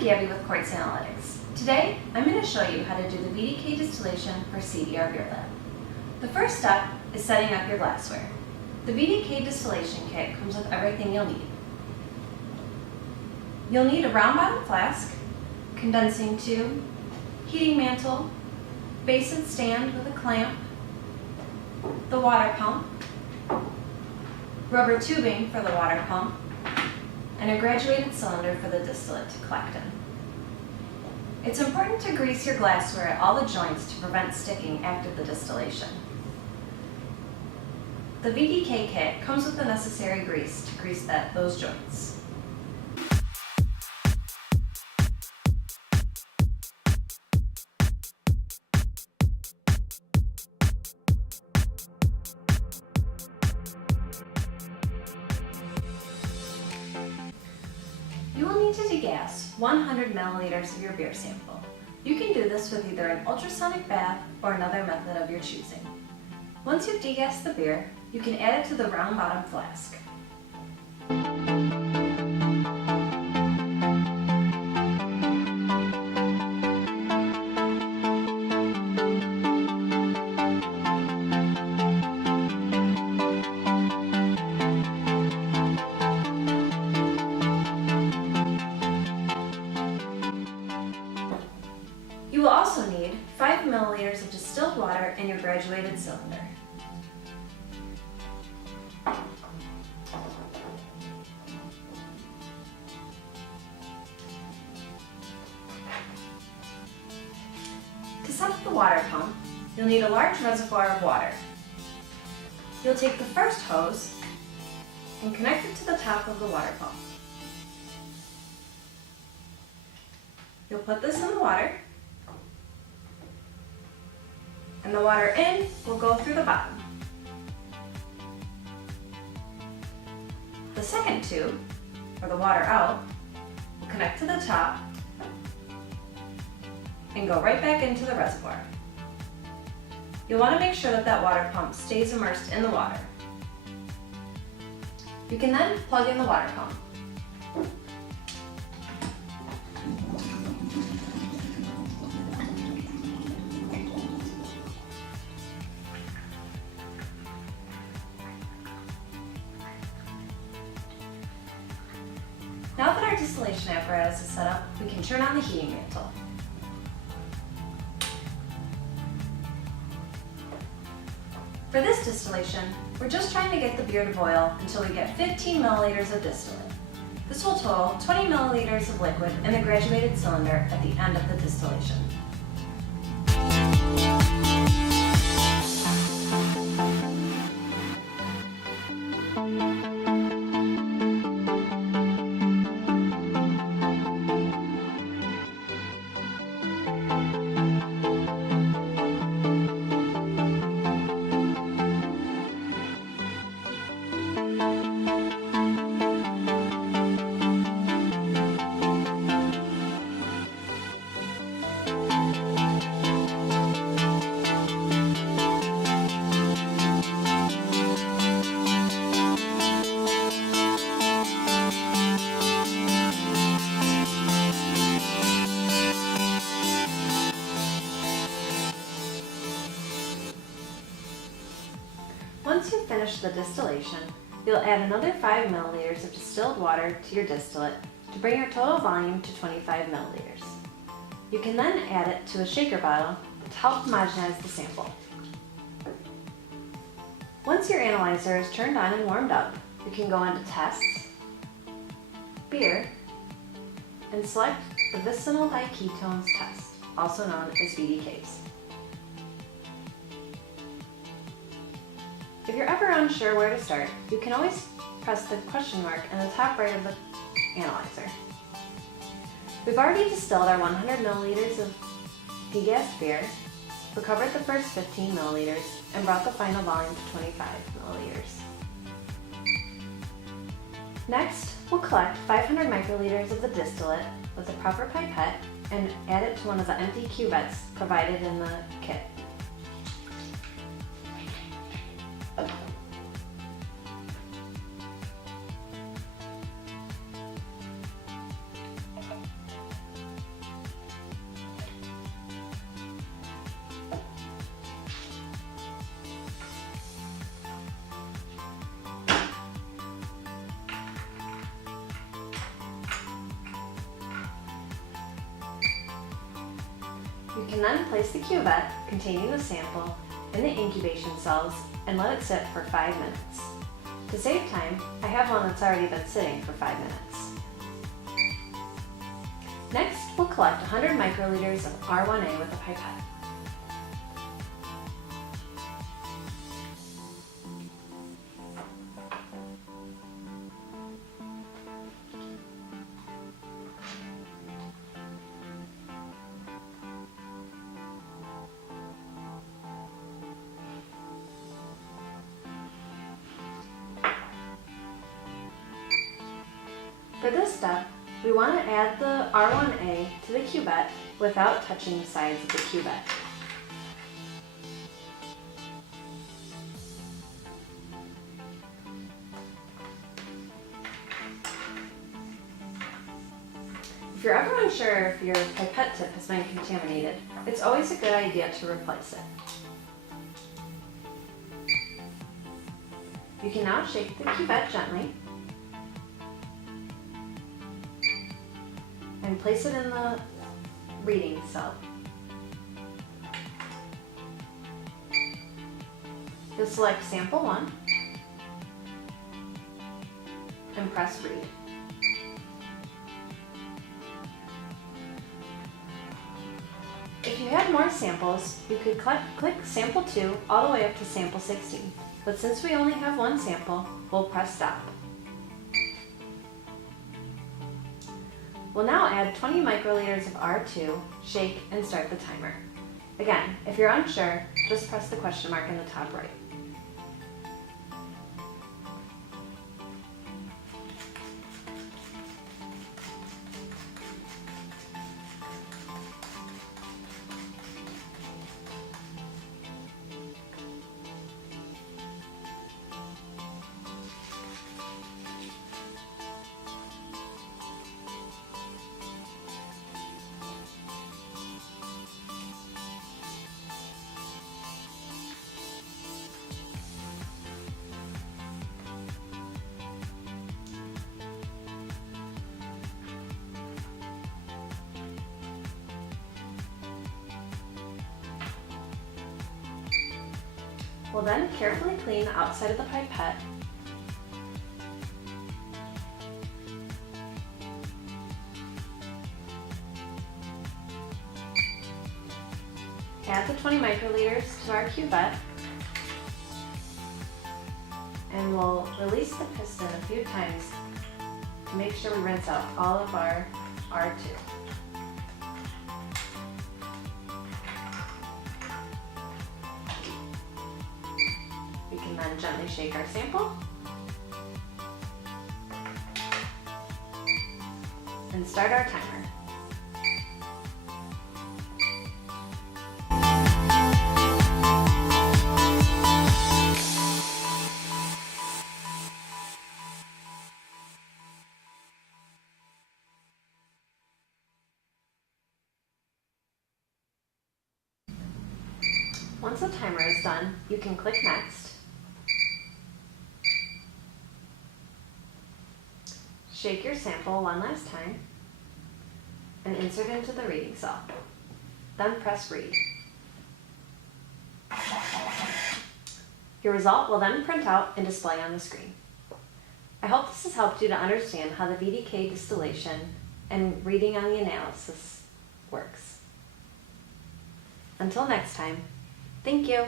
Gabby with Quartz Analytics. Today, I'm going to show you how to do the VDK distillation for cdR BeerLab. The first step is setting up your glassware. The VDK distillation kit comes with everything you'll need. You'll need a round bottom flask, condensing tube, heating mantle, basin stand with a clamp, the water pump, rubber tubing for the water pump, and a graduated cylinder for the distillate to collect in. It's important to grease your glassware at all the joints to prevent sticking after the distillation. The VDK kit comes with the necessary grease to grease those joints. You will need to degas 100 milliliters of your beer sample. You can do this with either an ultrasonic bath or another method of your choosing. Once you've degassed the beer, you can add it to the round bottom flask. You will also need 5 milliliters of distilled water in your graduated cylinder. To set up the water pump, you'll need a large reservoir of water. You'll take the first hose and connect it to the top of the water pump. You'll put this in the water, and the water in will go through the bottom. The second tube, or the water out, will connect to the top and go right back into the reservoir. You'll want to make sure that that water pump stays immersed in the water. You can then plug in the water pump. Now that our distillation apparatus is set up, we can turn on the heating mantle. For this distillation, we're just trying to get the beer to boil until we get 15 milliliters of distillate. This will total 20 milliliters of liquid in the graduated cylinder at the end of the distillation. Once you've finished the distillation, you'll add another 5 milliliters of distilled water to your distillate to bring your total volume to 25 milliliters. You can then add it to a shaker bottle to help homogenize the sample. Once your analyzer is turned on and warmed up, you can go into Tests, Beer, and select the vicinal diketones test, also known as VDKs. If you're ever unsure where to start, you can always press the question mark in the top right of the analyzer. We've already distilled our 100 milliliters of degassed beer, recovered the first 15 milliliters, and brought the final volume to 25 milliliters. Next, we'll collect 500 microliters of the distillate with a proper pipette and add it to one of the empty cuvettes provided in the kit. can then place the cuvette containing the sample in the incubation cells and let it sit for 5 minutes. To save time, I have one that's already been sitting for 5 minutes. Next, we'll collect 100 microliters of R1A with a pipette. For this step, we want to add the R1A to the cuvette without touching the sides of the cuvette. If you're ever unsure if your pipette tip has been contaminated, it's always a good idea to replace it. You can now shake the cuvette gently and place it in the reading cell. You'll select sample 1 and press read. If you had more samples, you could click sample 2 all the way up to sample 16, but since we only have one sample, we'll press stop. We'll now add 20 microliters of R2, shake, and start the timer. Again, if you're unsure, just press the question mark in the top right. We'll then carefully clean the outside of the pipette add the 20 microliters to our cuvette, and we'll release the piston a few times to make sure we rinse out all of our R2. We can then gently shake our sample and start our timer. Once the timer is done, you can click Next, shake your sample one last time, and insert it into the reading cell. Then press Read. Your result will then print out and display on the screen. I hope this has helped you to understand how the VDK distillation and reading on the analysis works. Until next time, thank you.